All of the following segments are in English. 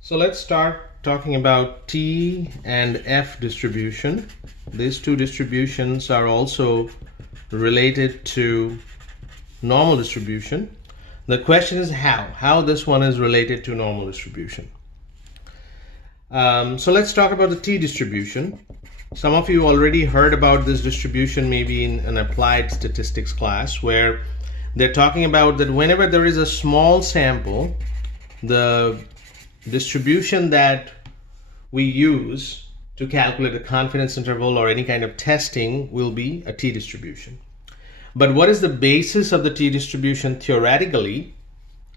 So let's start talking about T and F distribution. These two distributions are also related to normal distribution. The question is how this one is related to normal distribution. So let's talk about the T distribution. Some of you already heard about this distribution maybe in an applied statistics class, where they're talking about that whenever there is a small sample, the distribution that we use to calculate a confidence interval or any kind of testing will be a T distribution. But what is the basis of the T distribution theoretically,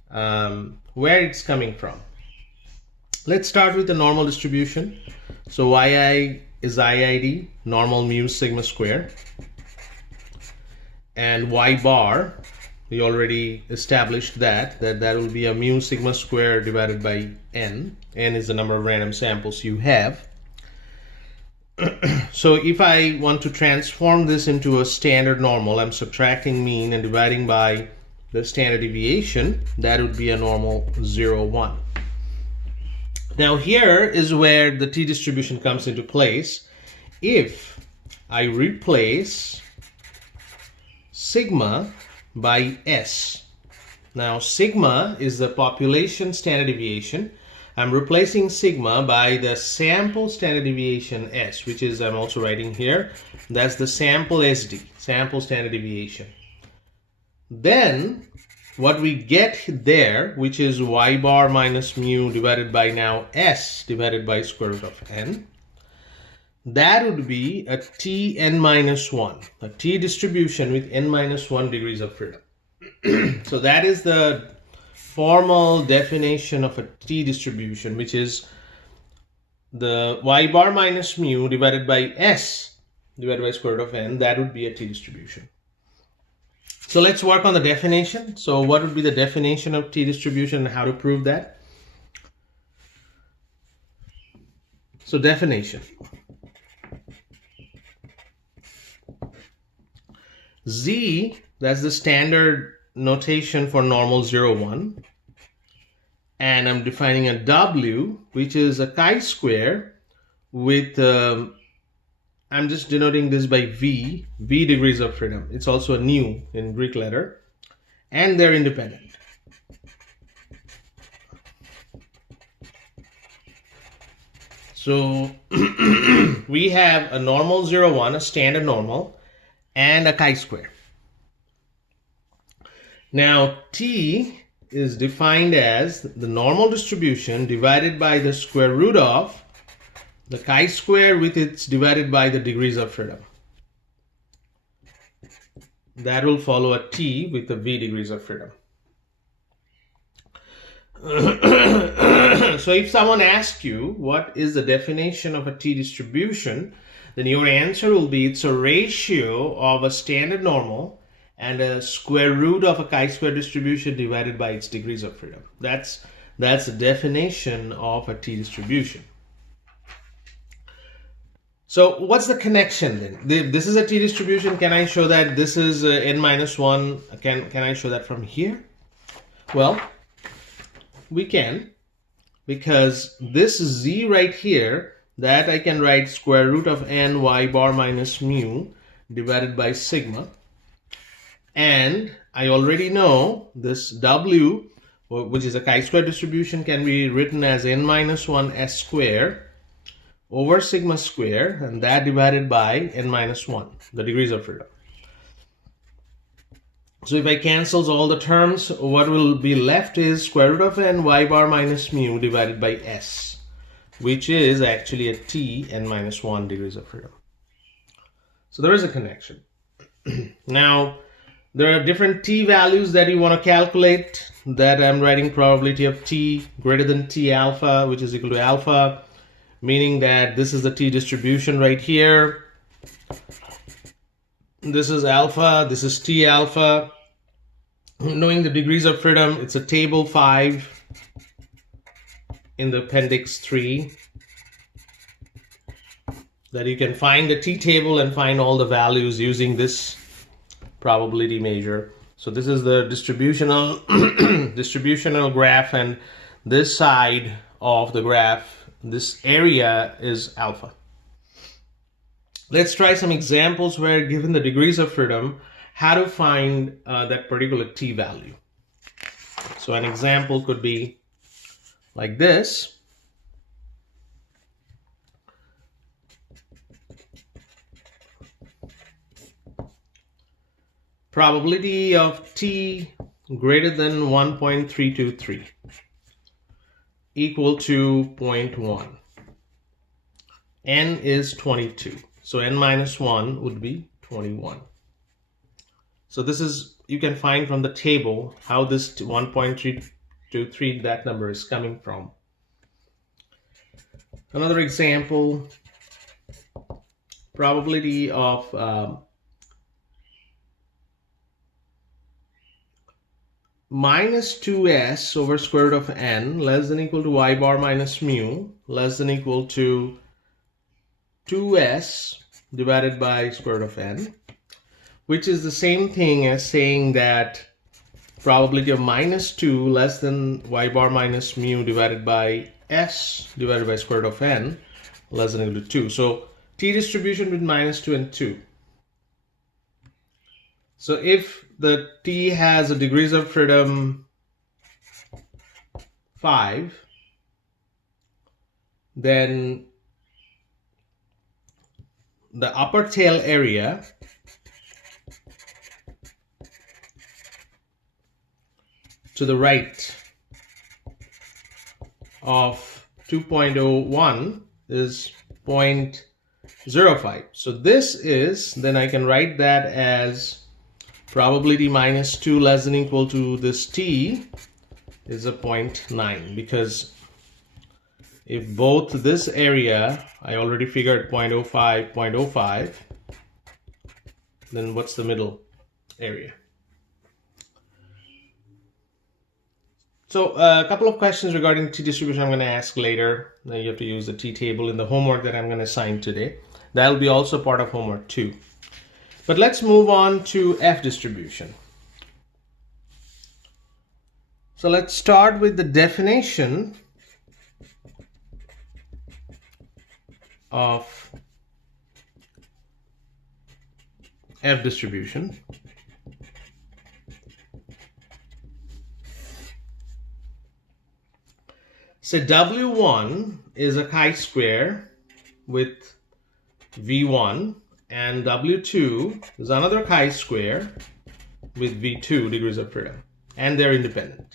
where it's coming from? Let's start with the normal distribution. So yi is IID, normal mu sigma square, and y bar, we already established that will be a mu sigma square divided by n. N is the number of random samples you have. So if I want to transform this into a standard normal, I'm subtracting mean and dividing by the standard deviation. That would be a normal 0, 1. Now here is where the T distribution comes into place. If I replace sigma by S. Now sigma is the population standard deviation. I'm replacing sigma by the sample standard deviation S, which is, I'm also writing here, that's the sample SD, sample standard deviation. Then what we get there, which is y bar minus mu divided by now S divided by square root of n, that would be a T n minus 1, a T distribution with n minus 1 degrees of freedom. So that is the formal definition of a T distribution, which is the y bar minus mu divided by S divided by square root of n. That would be a T distribution. So let's work on the definition. So what would be the definition of T distribution and how to prove that? So definition. Z, that's the standard notation for normal 0, 1. And I'm defining a W, which is a chi-square with, I'm just denoting this by V degrees of freedom. It's also a nu in Greek letter. And they're independent. So we have a normal 0, 1, a standard normal, and a chi-square. Now T is defined as the normal distribution divided by the square root of the chi-square with its divided by the degrees of freedom. That will follow a T with the V degrees of freedom. So if someone asks you what is the definition of a T distribution, then your answer will be it's a ratio of a standard normal and a square root of a chi-square distribution divided by its degrees of freedom. That's the definition of a T distribution. So what's the connection then? This is a T distribution. Can I show that this is n minus 1? Can I show that from here? Well, we can, because this Z right here, that I can write square root of n y bar minus mu divided by sigma. And I already know this W, which is a chi-square distribution, can be written as n minus 1 S square over sigma square, and that divided by n minus 1, the degrees of freedom. So if I cancels all the terms, what will be left is square root of n y bar minus mu divided by S, which is actually a T n minus 1 degrees of freedom. So there is a connection. Now, there are different T values that you want to calculate, that I'm writing probability of T greater than T alpha, which is equal to alpha, meaning that this is the T distribution right here. This is alpha, this is T alpha. Knowing the degrees of freedom, it's a table 5 in the appendix 3 that you can find the T table and find all the values using this probability measure. So this is the distributional graph, and this side of the graph, this area is alpha. Let's try some examples where, given the degrees of freedom, how to find that particular t value. So an example could be like this. Probability of t greater than 1.323 equal to 0.1. N is 22. So n minus 1 would be 21. So this is, you can find from the table how this 1.323, that number is coming from. Another example, probability of minus 2s over square root of n less than equal to y bar minus mu less than equal to 2s divided by square root of n, which is the same thing as saying that probability of minus 2 less than y bar minus mu divided by s divided by square root of n less than equal to 2. So t distribution between minus 2 and 2. So if the t has a degrees of freedom 5, then the upper tail area to the right of 2.01 is 0.05. So this is, then I can write that as probability minus 2 less than equal to this t is a 0.9, because if both this area, I already figured 0.05, 0.05, then what's the middle area? So a couple of questions regarding t distribution I'm going to ask later. Now you have to use the t table in the homework that I'm going to assign today. That will be also part of homework 2. But let's move on to f distribution. So let's start with the definition of f distribution. So W1 is a chi-square with V1, and W2 is another chi-square with V2 degrees of freedom, and they're independent.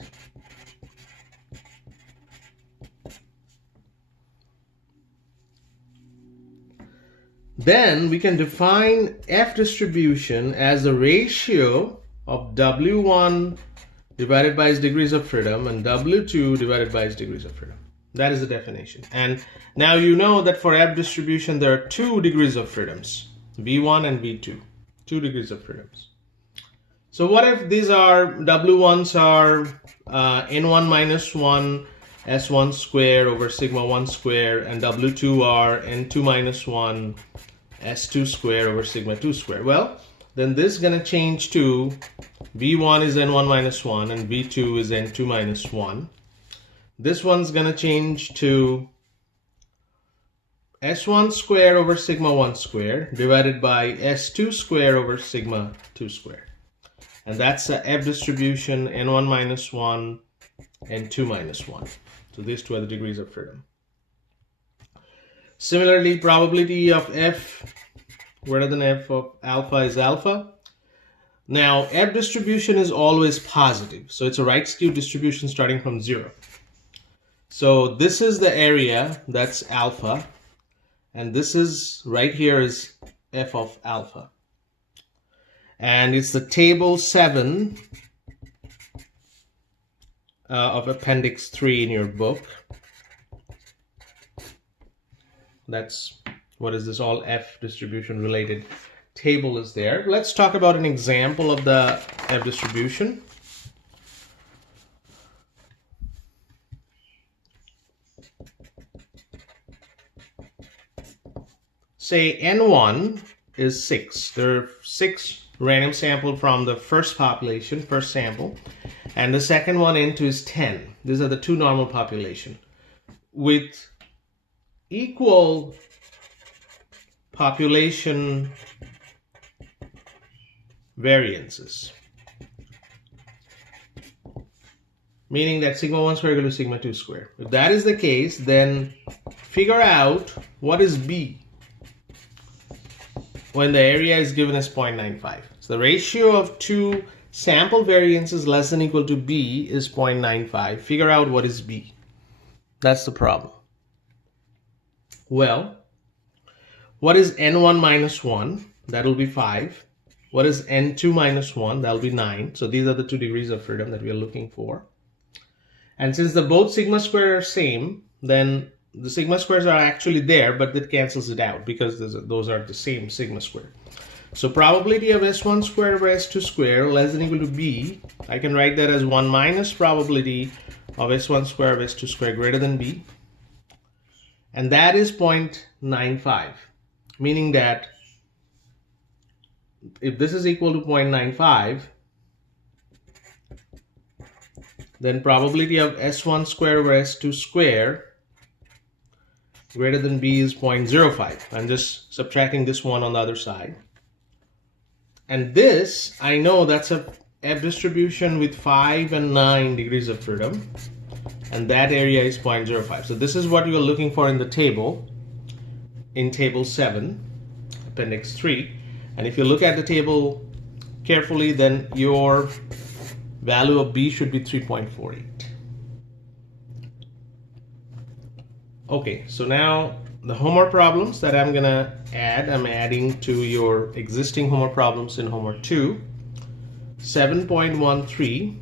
Then we can define f distribution as the ratio of W1 divided by its degrees of freedom and W2 divided by its degrees of freedom. That is the definition. And now you know that for f distribution there are 2 degrees of freedoms, V1 and V2, 2 degrees of freedoms. So what if these are, W1s are N1 minus 1 S1 square over sigma 1 square, and W2 are N2 minus 1 S2 square over sigma 2 square? Well, then this is going to change to V1 is N1 minus 1 and V2 is N2 minus 1. This one's going to change to S1 square over sigma 1 square divided by S2 square over sigma 2 square. And that's the f distribution N1 minus 1 and 2 minus 1. So these two are the degrees of freedom. Similarly, probability of f greater than f of alpha is alpha. Now, f distribution is always positive. So it's a right skewed distribution starting from 0. So this is the area, that's alpha. And this is, right here is f of alpha. And it's the table 7 of appendix 3 in your book. That's, what is this, all f distribution related table is there. Let's talk about an example of the f distribution. Say N1 is 6. There are 6 random sample from the first population, first sample, and the second one N2 is 10. These are the 2 normal population. with equal population variances, meaning that sigma 1 square equal to sigma 2 square. If that is the case, then figure out what is B when the area is given as 0.95. So the ratio of two sample variances less than or equal to B is 0.95. Figure out what is B. That's the problem. Well, what is N1 minus 1? That'll be 5. What is N2 minus 1? That'll be 9. So these are the 2 degrees of freedom that we are looking for. And since the both sigma squares are same, then the sigma squares are actually there, but that cancels it out because those are the same sigma square. So probability of S1 square over S2 square less than or equal to B, I can write that as 1 minus probability of S1 square over S2 square greater than B. And that is 0.95, meaning that if this is equal to 0.95, then probability of S1 square over S2 square greater than B is 0.05. I'm just subtracting this one on the other side. And this, I know that's a F distribution with 5 and 9 degrees of freedom. And that area is 0.05. So this is what you are looking for in the table, in table 7, appendix 3. And if you look at the table carefully, then your value of B should be 3.48. Okay, so now the homework problems that I'm gonna add, I'm adding to your existing homework problems in homework 2. 7.13,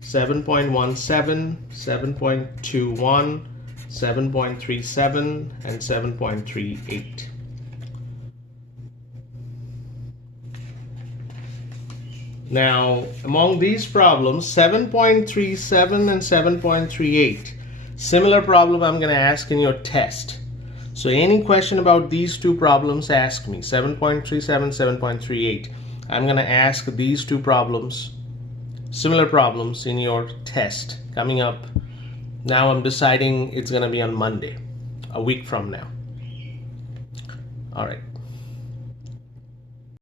7.17, 7.21, 7.37, and 7.38. Now, among these problems, 7.37 and 7.38, similar problem I'm going to ask in your test. So any question about these two problems, ask me. 7.37, 7.38. I'm going to ask these two problems, similar problems in your test coming up. Now I'm deciding it's going to be on Monday, a week from now. All right.